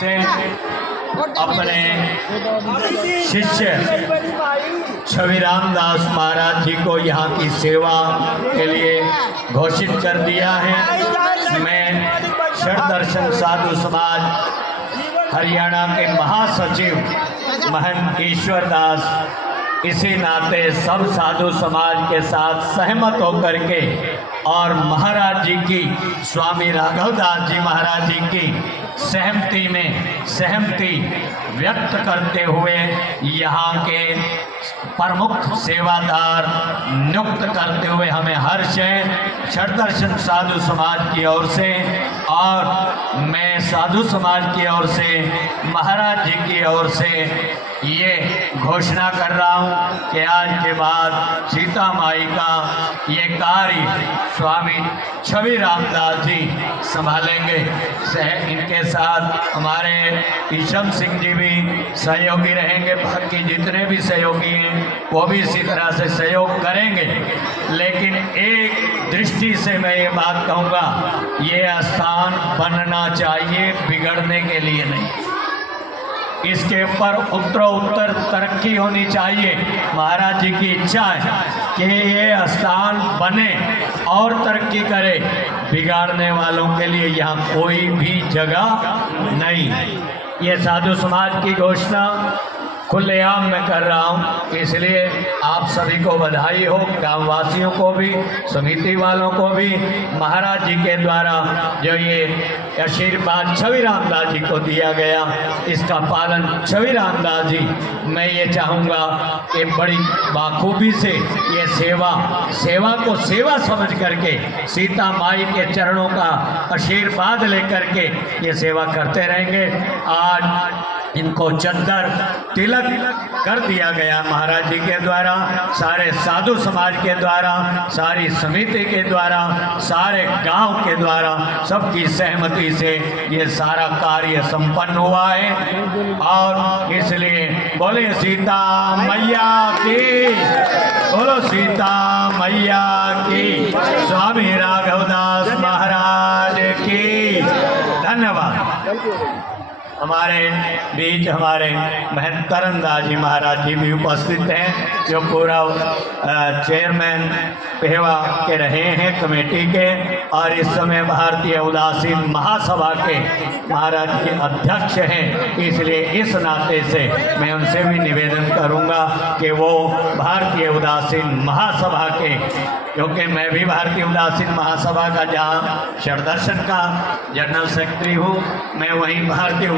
से अपने शिष्य छविराम दास महाराज जी को यहाँ की सेवा के लिए घोषित कर दिया है। मैं शरण दर्शन साधु समाज हरियाणा के महासचिव महंत ईश्वर दास इसी नाते सब साधु समाज के साथ सहमत होकर के और महाराज जी की स्वामी राघव दास जी महाराज जी की सहमति व्यक्त करते हुए यहाँ के प्रमुख सेवादार नियुक्त करते हुए हमें हर्ष है। शरण दर्शन साधु समाज की ओर से और मैं साधु समाज की ओर से महाराज जी की ओर से ये घोषणा कर रहा हूँ कि आज के बाद सीता माई का ये कार्य स्वामी छविराम दास जी संभालेंगे। इनके साथ हमारे ईशम सिंह जी भी सहयोगी रहेंगे, बाकी जितने भी सहयोगी हैं वो भी इसी तरह से सहयोग करेंगे। लेकिन एक दृष्टि से मैं ये बात कहूँगा, ये स्थान बनना चाहिए, बिगड़ने के लिए नहीं। इसके ऊपर उत्तरोत्तर तरक्की होनी चाहिए। महाराज जी की इच्छा है कि ये स्थान बने और तरक्की करे, बिगाड़ने वालों के लिए यहाँ कोई भी जगह नहीं। ये साधु समाज की घोषणा खुलेआम में कर रहा हूँ, इसलिए आप सभी को बधाई हो, ग्रामवासियों को भी, समिति वालों को भी। महाराज जी के द्वारा जो ये आशीर्वाद छविराम दास जी को दिया गया, इसका पालन छविराम दास जी, मैं ये चाहूँगा कि बड़ी बाखूबी से ये सेवा को सेवा समझ करके सीता माई के चरणों का आशीर्वाद लेकर के ये सेवा करते रहेंगे। आज इनको चद्दर तिलक कर दिया गया महाराज जी के द्वारा, सारे साधु समाज के द्वारा, सारी समिति के द्वारा, सारे गांव के द्वारा, सबकी सहमति से ये सारा कार्य संपन्न हुआ है। और इसलिए बोले सीता मैया की, बोलो सीता मैया की, स्वामी राघवदास महाराज की। धन्यवाद। हमारे बीच हमारे महंत तरनदास जी महाराज जी भी उपस्थित हैं, जो पूरा चेयरमैन पेहवा के रहे हैं कमेटी के, और इस समय भारतीय उदासीन महासभा के महाराज जी अध्यक्ष हैं। इसलिए इस नाते से मैं उनसे भी निवेदन करूंगा कि वो भारतीय उदासीन महासभा के, क्योंकि मैं भी भारतीय उदासीन महासभा का जहाँ शरण दर्शन का जनरल सेक्रेटरी हूँ, मैं वहीं भारतीय